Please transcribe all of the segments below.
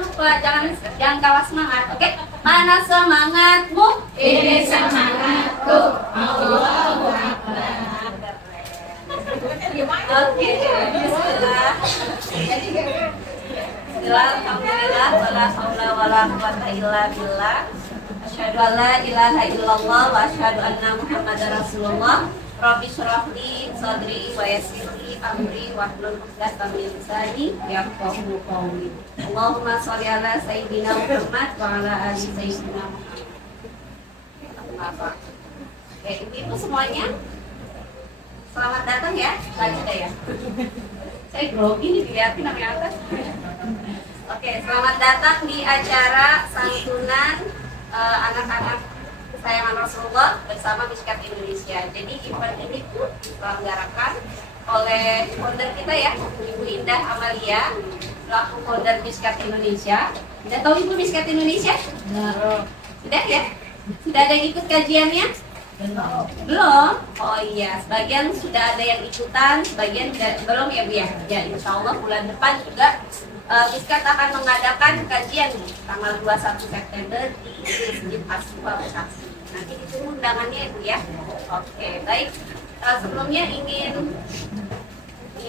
lupa, jangan kalah semangat, oke? Mana semangatmu? Ini semangatku. Allahu Akbar. Oke, bismillah. Bismillah, alhamdulillah, wala haula wala quwata illa billah. Asyhadu an la ilaha illallah wa asyhadu anna Muhammadar Rasulullah. Rabbi shrah li sadri wa yassir li amri wahlul 'uqdatam min lisani yafqahu qawli. Allahumma shalli ala sayyidina Muhammad wa ala ali sayyidina Muhammad. Oke, ibu semuanya selamat datang ya. Lanjut ya. Saya grogi nih dilihatin sama yang atas. Oke, selamat datang di acara santunan anak-anak kesayangan Rasulullah bersama Mishkat Indonesia. Jadi event ini pun diselenggarakan oleh founder kita ya, Ibu Indah Amalia, selaku founder Mishkat Indonesia. Sudah tahu Ibu Mishkat Indonesia? Sudah ya? Sudah ada yang ikut kajiannya? Belum? Oh iya, sebagian sudah ada yang ikutan, sebagian belum ya Bu ya? Ya insya Allah bulan depan juga Mishkat akan mengadakan kajian tanggal 21 September di Masjid Aswa Bekasi. Nanti ditunggu undangannya Ibu ya. Oke, baik. Sebelumnya ingin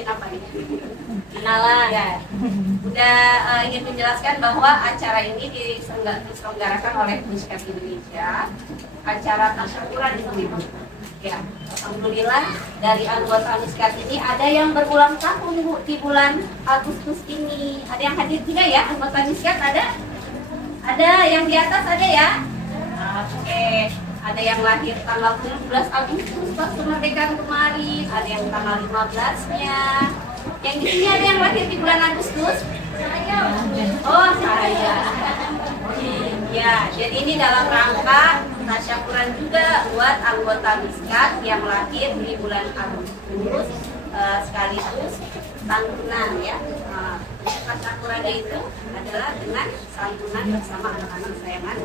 apa ini? Kenalan ya. Udah ingin menjelaskan bahwa acara ini diselenggarakan oleh Mishkat Indonesia. Acara tasyakuran itu ya. Alhamdulillah dari anggota Mishkat ini ada yang berulang tahun Bu di bulan Agustus ini. Ada yang hadir juga ya anggota Mishkat ada? Ada yang di atas ada ya? Oke, ada yang lahir tanggal 17 Agustus pas kemerdekaan kemarin, ada yang tanggal 15-nya. Yang di sini ada yang lahir di bulan Agustus? Oh, saya. Ya, jadi ini dalam rangka tasyakuran juga buat anggota Mishkat yang lahir di bulan Agustus, sekaligus santunan ya. Tasyakurannya itu adalah dengan santunan bersama anak-anak kesayangan.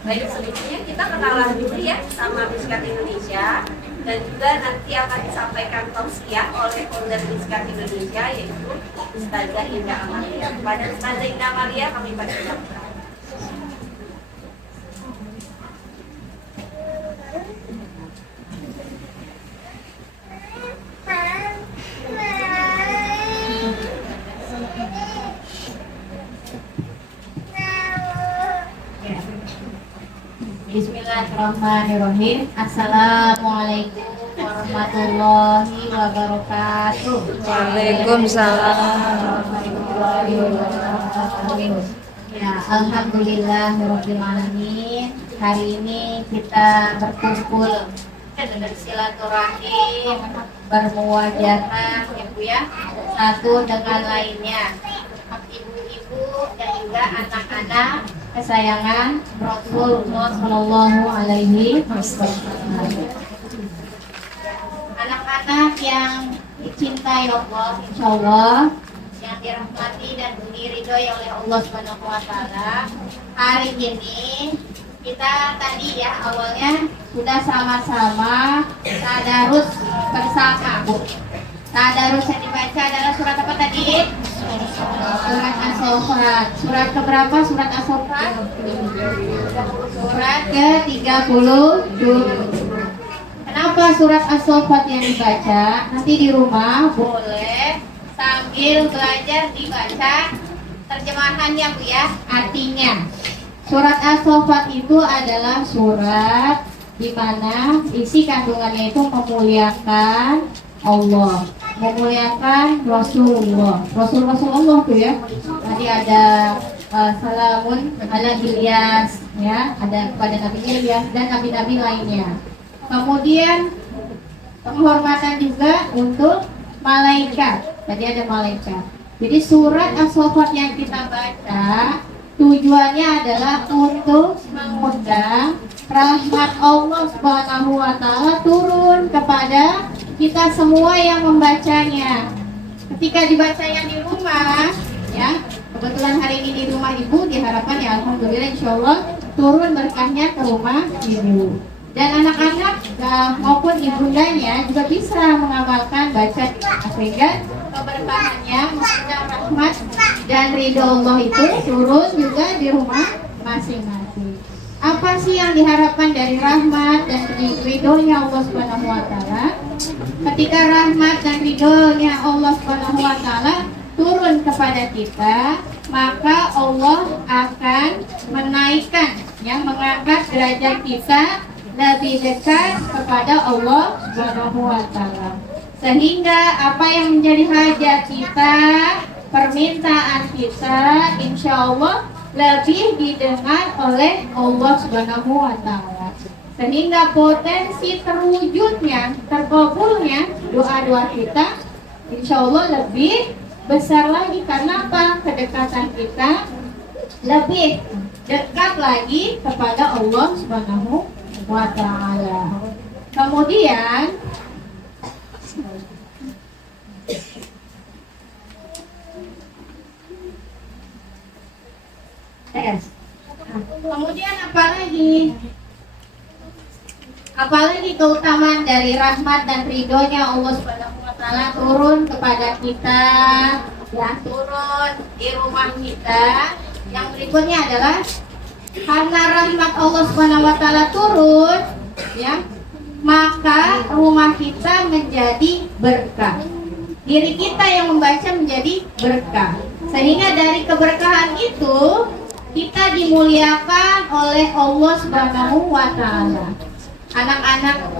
Baik, sebelumnya kita kenalan dulu ya sama Mishkat Indonesia, dan juga nanti akan disampaikan tausiah oleh founder Mishkat Indonesia yaitu Ustazah Indah Amalia. Kepada Ustazah Indah Amalia kami persilakan. Bismillahirrahmanirrahim. Assalamualaikum warahmatullahi wabarakatuh. Waalaikumsalam. Ya, alhamdulillahirabbil alamin. Hari ini kita berkumpul bersilaturahim, bermuwajahah ya Bu ya, satu dengan lainnya. Ibu-ibu dan juga anak-anak kesayangan Rasulullah Shallallahu Alaihi Wasallam. Anak-anak yang dicintai Allah, insya Allah, yang dirahmati dan diridhoi oleh Allah Subhanahu Wa Taala. Hari ini kita tadi ya awalnya sudah sama-sama tadarus bersama Bu. Tadarus yang dibaca adalah surat apa tadi? Surat As-Saffat. Surat keberapa surat As-Saffat? Surat ke-37. Kenapa surat As-Saffat yang dibaca? Nanti di rumah boleh sambil belajar dibaca terjemahannya Bu ya, artinya. Surat As-Saffat itu adalah surat di mana isi kandungannya itu memuliakan Allah, memuliakan Rasulullah, Rasulullah tuh ya. Tadi ada salamun ala Ilyas ya, ada kepada Nabi Ilyas dan nabi-nabi lainnya. Kemudian penghormatan juga untuk malaikat. Tadi ada malaikat. Jadi surat As-Saffat yang kita baca tujuannya adalah untuk mengundang rahmat Allah Subhanahu wa taala turun kepada kita semua yang membacanya. Ketika dibacanya di rumah, ya, kebetulan hari ini di rumah Ibu, diharapkan ya alhamdulillah insyaallah turun berkahnya ke rumah Ibu. Dan anak-anak maupun ibundanya juga bisa mengamalkan baca di rumah, sehingga keberkahannya mengundang rahmat dan ridho Allah itu turun juga di rumah masing-masing. Apa sih yang diharapkan dari rahmat dan ridhonya Allah Subhanahu wa taala? Ketika rahmat dan ridhonya Allah Subhanahu wa taala turun kepada kita, maka Allah akan menaikkan, mengangkat derajat kita lebih dekat kepada Allah Subhanahu wa taala. Sehingga apa yang menjadi hajat kita, permintaan kita, insya Allah lebih didengar oleh Allah Subhanahu wa taala. Sehingga potensi terwujudnya, terkabulnya doa-doa kita insya Allah lebih besar lagi. Karena apa? Kedekatan kita lebih dekat lagi kepada Allah Subhanahu wa taala. Kemudian kemudian apalagi keutamaan dari rahmat dan ridhonya Allah Subhanahu wa taala turun kepada kita, turun di rumah kita. Yang berikutnya adalah karena rahmat Allah Subhanahu wa taala turun, maka rumah kita menjadi berkah. Diri kita yang membaca menjadi berkah. Sehingga dari keberkahan itu kita dimuliakan oleh Allah Subhanahu wa taala. Anak-anak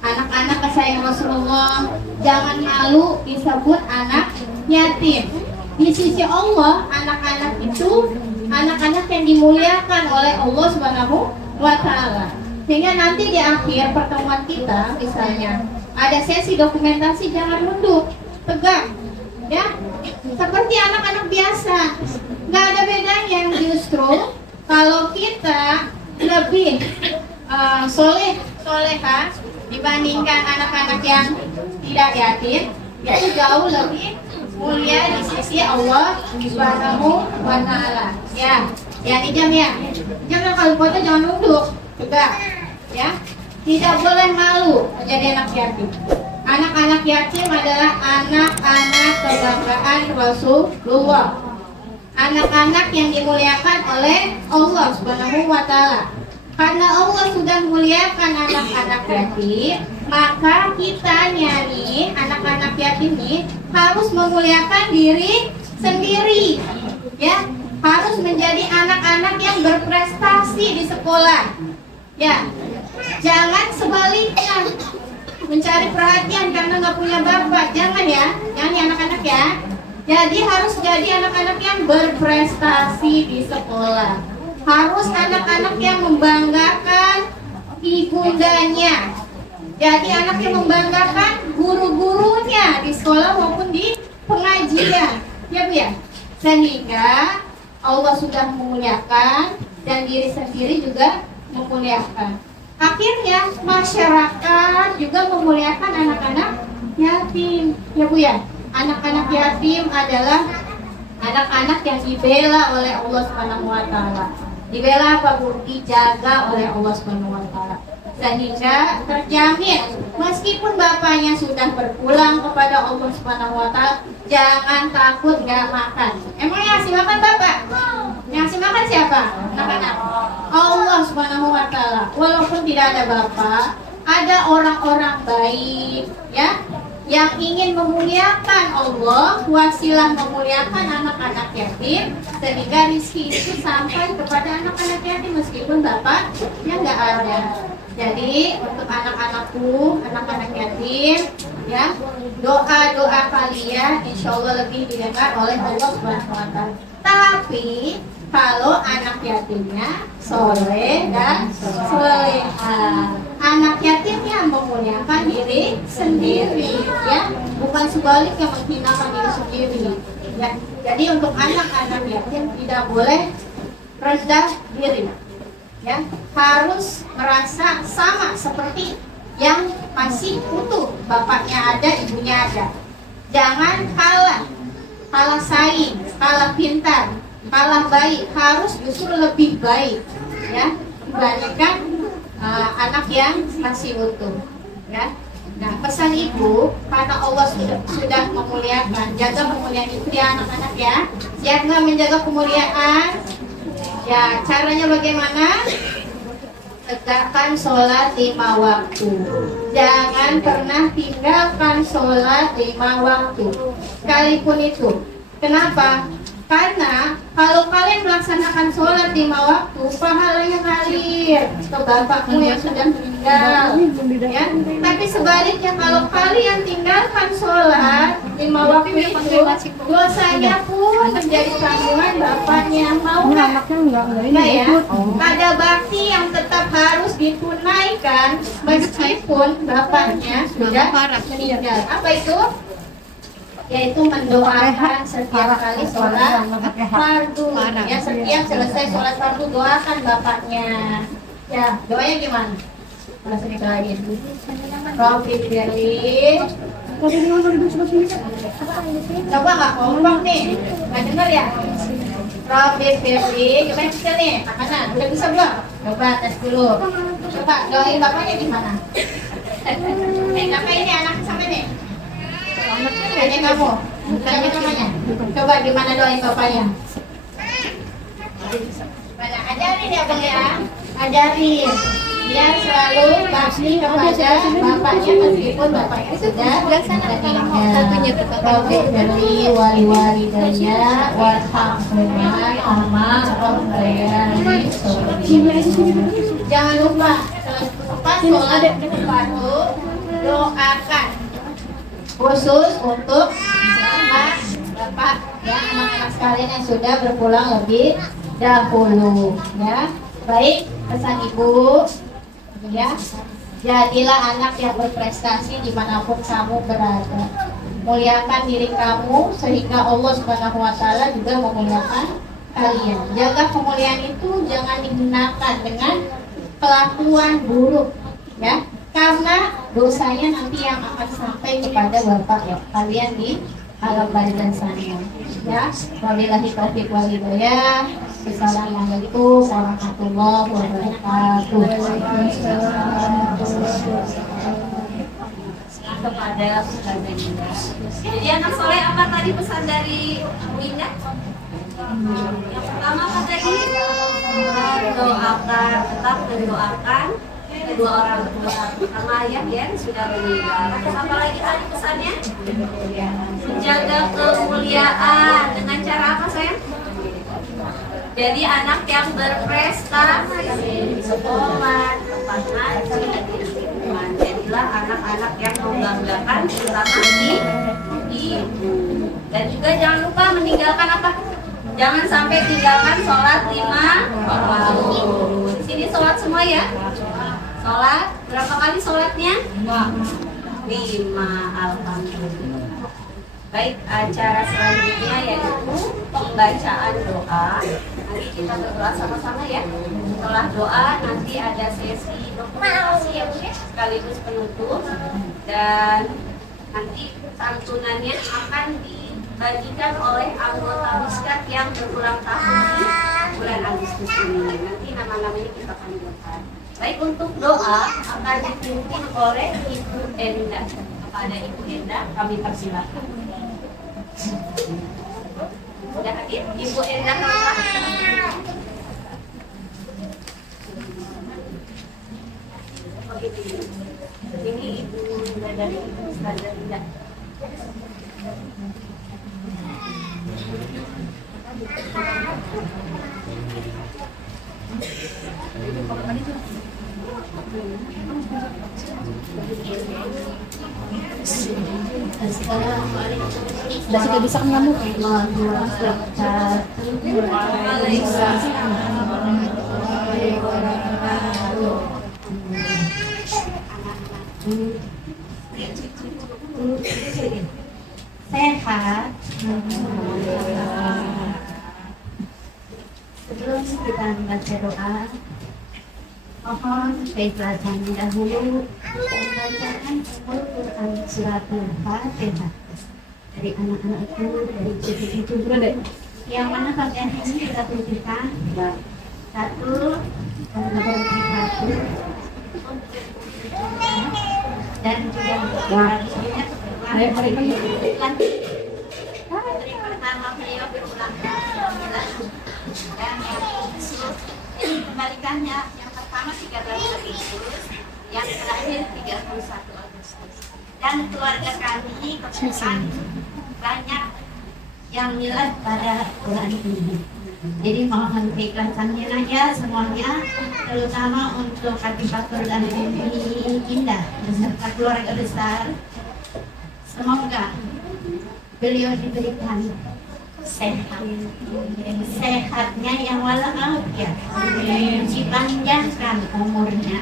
anak-anak kesayangan Rasulullah, jangan malu disebut anak yatim. Di sisi Allah, anak-anak itu anak-anak yang dimuliakan oleh Allah Subhanahu wa taala. Sehingga nanti di akhir pertemuan kita, misalnya ada sesi dokumentasi, jangan nunduk, tegak, seperti anak-anak biasa. Nggak ada bedanya. Justru kalau kita lebih soleha dibandingkan anak-anak yang tidak yatim, itu jauh lebih mulia di sisi Allah Subhanahu wa taala. Jam kalau foto jangan nunduk, tegak, tidak boleh malu menjadi anak yatim. Anak-anak yatim adalah anak-anak kebanggaan Rasulullah, anak-anak yang dimuliakan oleh Allah Subhanahu wa taala. Karena Allah sudah memuliakan anak-anak yatim, maka kita anak-anak yatim ini harus memuliakan diri sendiri, harus menjadi anak-anak yang berprestasi di sekolah. Jangan sebaliknya mencari perhatian karena nggak punya bapak. Jangan anak-anak Jadi harus jadi anak-anak yang berprestasi di sekolah. Harus anak-anak yang membanggakan ibundanya. Jadi anak yang membanggakan guru-gurunya di sekolah maupun di pengajian. Bu Sehingga Allah sudah memuliakan dan diri sendiri juga memuliakan. Akhirnya masyarakat juga memuliakan anak-anak yatim. Bu Anak-anak yatim adalah anak-anak yang dibela oleh Allah Subhanahu wa taala. Dibela apa, Bu? Dijaga oleh Allah Subhanahu wa taala. Sehingga terjamin meskipun bapaknya sudah berpulang kepada Allah Subhanahu wa taala, jangan takut gak makan. Emang yang ngasih makan bapak? Yang ngasih makan siapa? Anak-anak. Allah Subhanahu wa taala. Walaupun tidak ada bapak, ada orang-orang baik yang ingin memuliakan Allah, wasilah memuliakan anak-anak yatim, sehingga rezeki itu sampai kepada anak-anak yatim meskipun bapak yang nggak ada. Jadi untuk anak-anakku, anak-anak yatim, doa-doa kalian insya Allah lebih didengar oleh Allah Subhanahu wa taala. Tapi kalau anak yatimnya soleh dan soleha, anak yatim yang memuliakan diri sendiri, bukan sebaliknya menghinakan diri sendiri. Jadi untuk anak-anak yatim tidak boleh rendah diri, harus merasa sama seperti yang masih utuh, bapaknya ada, ibunya ada. Jangan kalah saing, kalah pintar, kalah baik, harus justru lebih baik dibandingkan anak yang masih utuh. Nah, pesan ibu, karena Allah sudah memuliakan, jaga kemuliaan itu ya anak-anak ya. Siap nggak menjaga kemuliaan? Ya, caranya bagaimana? Tegakkan sholat 5 waktu. Jangan pernah tinggalkan sholat 5 waktu. Sekalipun itu. Kenapa? Karena kalau kalian melaksanakan sholat 5 waktu, pahalanya ngalir ke bapakmu yang sudah meninggal. Ya. Tapi sebaliknya kalau kalian tinggalkan sholat 5 waktu itu, dosanya pun menjadi tanggungan bapaknya. Mau nggak? Enggak ya? Ada bakti yang tetap harus ditunaikan meskipun bapaknya sudah meninggal. Apa itu? Yaitu mendoakan setiap kali sholat fardu. Ya, setiap selesai sholat fardu doakan bapaknya. Ya, doanya gimana? Bahasa lain. Robbi firli. Coba nggak kompak nih? Nggak dengar ya? Robbi firli. Coba yang kecil nih. Mana? Udah bisa belum? Coba tes dulu. Coba doain bapaknya gimana? Kakak ini anak sama nih. Hanya kamu, bukan namanya. Coba gimana doain bapaknya? Mana ajarin ya bang ya, ajarin. Biar selalu bakti kepada bapaknya meskipun bapaknya sudah meninggal. Rabbi firli wali daya warhamhuma kama rabbayani shaghira. Jangan lupa pas sholat fardu doakan khusus untuk sama bapak ya, anak-anak sekalian yang sudah berpulang lebih dahulu ya. Baik, pesan ibu ya, jadilah anak yang berprestasi dimanapun kamu berada. Muliakan diri kamu sehingga Allah Subhanahu wa Ta'ala juga memuliakan kalian. Jaga kemuliaan itu jangan digunakan dengan kelakuan buruk ya, karena dosanya nanti yang akan sampai kepada bapak ya, kalian di alam barzah sana ya. Wabillahi taufiq wal hidayah. Assalamualaikum warahmatullahi wabarakatuh. Kepada Ustazah Indah. Jadi anak soleh apa tadi pesan dari Bu Indah? Yang pertama apa tadi? Doakan, tetap mendoakan kedua orang tua, terutama ayah yang sudah meninggal. Terus apa lagi tadi pesannya? Menjaga kemuliaan dengan cara apa sayang? Jadi anak yang berprestasi, sekolah, tempat ngaji, jadilah anak-anak yang membanggakan terutama ibu. Dan juga jangan lupa meninggalkan apa? Jangan sampai tinggalkan sholat 5 waktu. Di sini sholat semua ya? Sholat berapa kali sholatnya? 5. Alhamdulillah. Baik, acara selanjutnya yaitu pembacaan doa. Nanti kita berdoa sama-sama ya. Setelah doa nanti ada sesi dokumentasi ya Bu ya, sekaligus penutup. Dan nanti santunannya akan dibagikan oleh anggota Miskat yang berulang tahun di bulan Agustus ini. Nanti nama-namanya kita panggilkan. Baik, untuk doa akan dipimpin oleh Ibu Enda. Kepada Ibu Enda kami persilakan. Sudah hadir Ibu Enda Hamka. Ini Ibu dari Ustazah Indah. Sudah sudah bisa kan kamu? Sehat. Sebelum kita membaca doa, mohon keikhlasan dahulu pembacaan Al-Quran surat Al-Fatihah dari anak-anak itu, dari cucu-cucu yang mana pakaian ini kita tunjukkan satu, dan dan juga harusnya kebetulan Menteri Pertama beliau berulang tahun dan yang khusus ini kembalikannya yang pertama 13 Agustus, yang terakhir 31 Agustus. Dan keluarga kami kebetulan banyak yang milad pada bulan ini. Jadi mohon keikhlasannya aja semuanya, terutama untuk Kati Fatur dan Bibi Indah beserta keluarga besar. Semoga beliau diberikan sehatnya yang walafiat, dipanjangkan umurnya,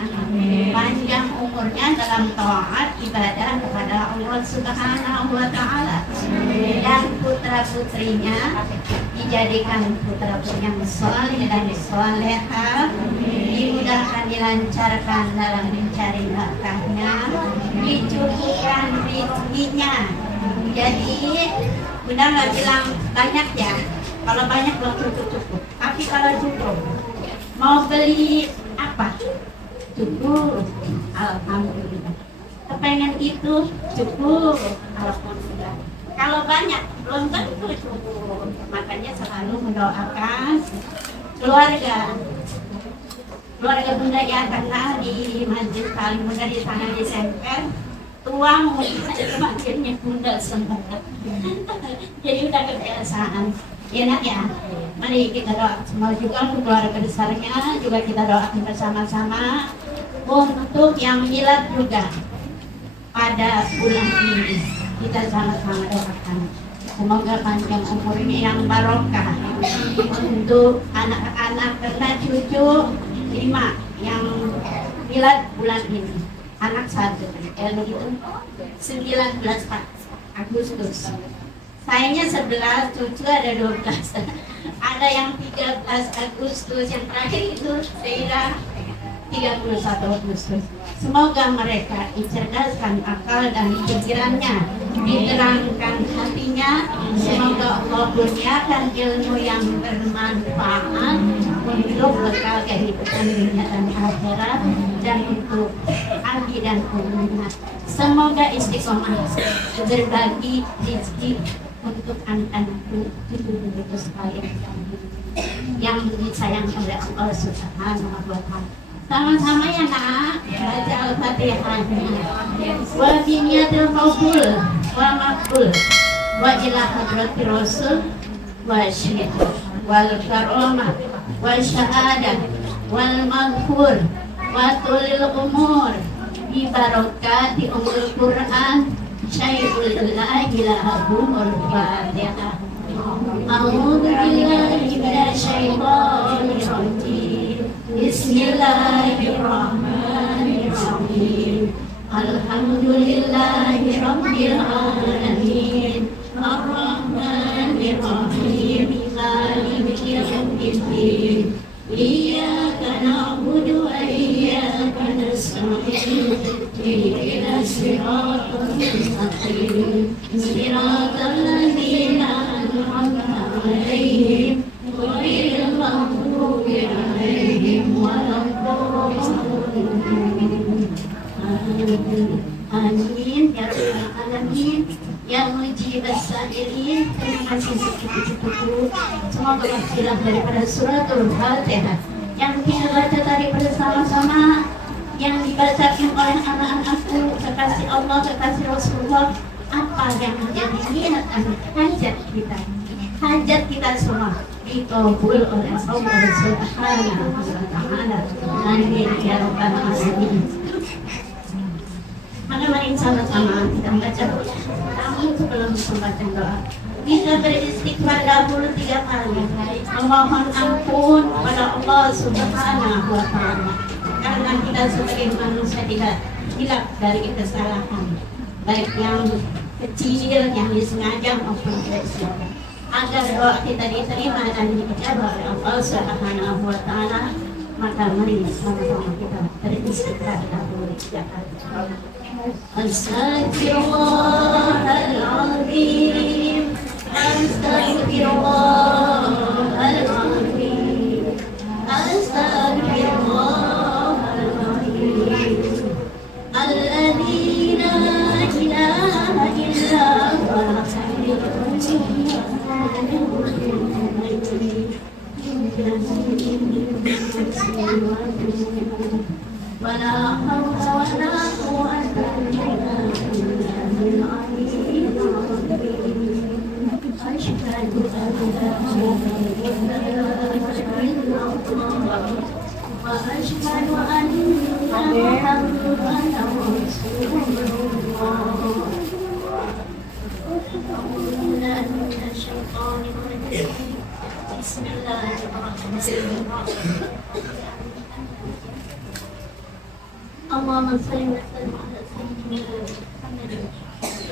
panjang umurnya dalam taat ibadah kepada Allah Subhanahu wa Ta'ala, dan putra putrinya dijadikan putra putri yang soleh dan soleha, dimudahkan dilancarkan dalam mencari nafkahnya, dicukupkan rezekinya. Jadi Bunda nggak bilang banyak ya, kalau banyak belum cukup. Tapi kalau cukup, mau beli apa? Cukup, alhamdulillah. Kepengen itu cukup, alhamdulillah. Kalau banyak belum tentu cukup. Makanya selalu mendoakan keluarga Bunda ya, karena di Masjid Paling Bunda di sana di Semper tuang semakinnya Bunda semua. Jadi udah kebiasaan. Ya nak ya. Mari kita doa semua juga untuk keluarga besarnya, juga kita doakan bersama-sama untuk yang milad juga pada bulan ini. Kita sama-sama doakan. Semoga panjang umurnya yang barokah untuk anak-anak karena cucu 5 yang milad bulan ini. Anak 1, begitu 19 Agustus. Sayanya 11, cucu ada 12. Ada yang 13 Agustus, yang terakhir itu Zaira 31 Agustus. Semoga mereka dicerdaskan akal dan pikirannya, diterangkan hatinya. Semoga Allah kurniakan ilmu yang bermanfaat untuk bekal kehidupan dunia dan akhirat, dan untuk ahli dan umat. Semoga istiqomah berbagi rezeki untuk anak-anak cucu-cucu sekalian yang disayang oleh Allah Subhanahu wa Ta'ala. Sama-sama ya nak, baca Al-Fatihahnya. Wa biniyatil qabul wa maqbul wa ila hadrati rasul wa syid wal karamah wa syahadah wal maghfur wa tulil umur bi barakati umul Quran syaikul la ilaha Fatihah. A'udzu billahi minasyaitonir rajim. Bismillahirrahmanirrahim. Alhamdulillahi rabbil alamin. Ar-Rahmanir Rahim. Maliki yaumiddin. Iyyaka na'budu wa iyyaka nasta'in. Ihdinas siratal mustaqim. Siratal ladzina an'amta 'alaihim ghairil maghdubi 'alaihim waladdallin. Amin ya rabbal alamin. Ya mujibas sa'ilin. Terima kasih segitu-segitu. Semoga berkah daripada suratul Fatihah yang kita baca tadi bersama-sama, yang dibacakan oleh anak-anakku, kekasih Allah, kekasih Rasulullah. Apa yang menjadi niat dan hajat kita semua dikabul oleh Allah Subhanahu wa Ta'ala. Amin ya rabbal alamin. Mari sama-sama kita baca doa. Namun sebelum membaca doa, kita beristighfar dahulu 3 kali. Memohon ampun kepada Allah Subhanahu wa Ta'ala, karena kita sebagai manusia tidak hilaf dari kesalahan, baik yang kecil, yang disengaja maupun tidak disengaja. Agar doa kita diterima dan dijawab oleh Allah Subhanahu wa Ta'ala, maka mari sama-sama kita beristighfar dahulu 3 kali. Astaghfirullahaladzim. Astaghfirullahaladzim. Astaghfirullahaladzim. Alladzina ولا حول ولا قوة إلا بالله أشهد أن لا إله إلا الله وأشهد أن محمدا رسول الله. أعوذ بالله من الشيطان الرجيم. بسم الله الرحمن الرحيم. اللهم صل وسلم على سيدنا محمد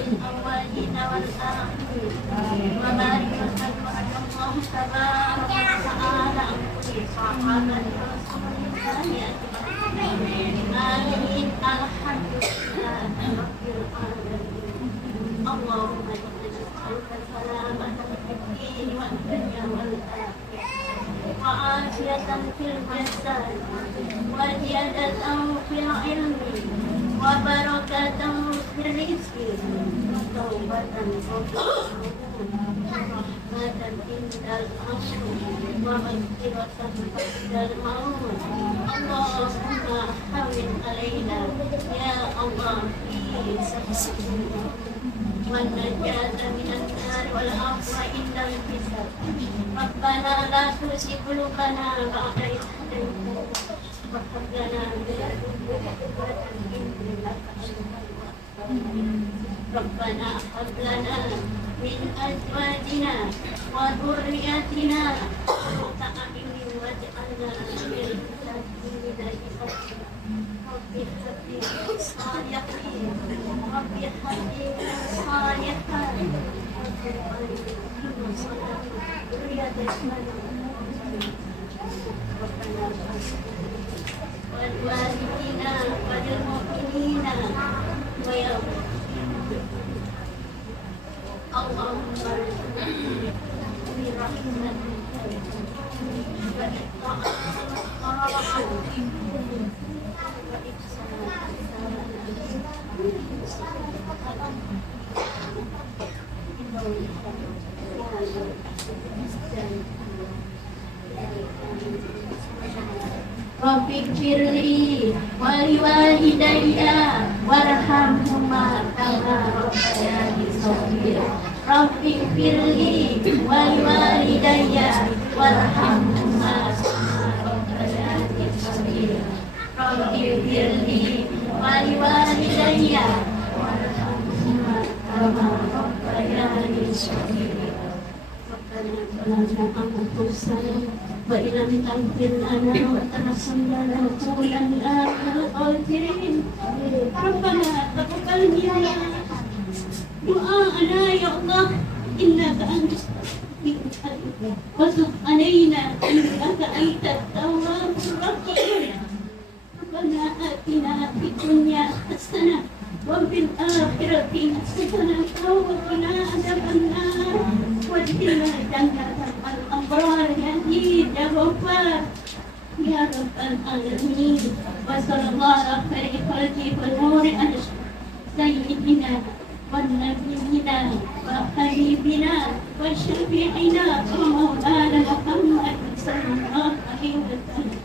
الأولين والآخرين وبارك وسلم على الله تبارك وتعالى عن كل صحابة رسول الله أجمعين. آمين. الحمد لله رب العالمين. اللهم إنا نسألك السلامة في الدين والدنيا والآخرة وعافية في الجسد وزيادة في العلم وبركة في الرزق وتوبة ورحمة عند الأمر ومغفرة عند الموت. اللهم حول علينا يا الله في سبيلك والنجاة من النار والعفو عند الحساب. ربنا لا تزغ قلوبنا بعد إذ هديتنا وهب لنا من لدنك رحمة إنك أنت الوهاب. ربنا هب لنا من أزواجنا وذرياتنا قرة أعين واجعلنا للمتقين إماما. رب هب لي صالحين رب هب لي صالحين والوالدين وللمؤمنين ويوم اللهم ارزقنا برحمتك رب اغفر لي ولوالدي وارحمهما كما ربياني صغيرا. رب اغفر لي ولوالدي وارحمهما كما ربياني صغيرا. رب اغفر لي ولوالدي وارحمهما كما ربياني صغيرا. ربنا ظلمنا أنفسنا وإن لم تغفر لنا وترحمنا لنكونن من الخاسرين. ربنا تقبل منا دعاءنا يا الله إنك أنت وتب علينا إنك أنت التواب الرحيم. ربنا آتنا في الدنيا حسنة وفي الآخرة حسنة وقنا عذاب النار وادخلنا جنة الأبرار يا عزيز يا غفار يا رب العالمين. وصلى الله على خير خلقه ونور سيدنا ونبينا وحبيبنا وشفيعنا ومولانا محمد صلى الله عليه وسلم.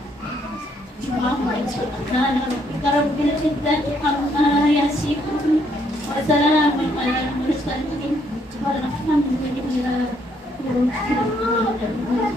اللهم سبحان ربك رب العزة عما يصفون وسلام على المرسلين والحمد لله رب العالمين.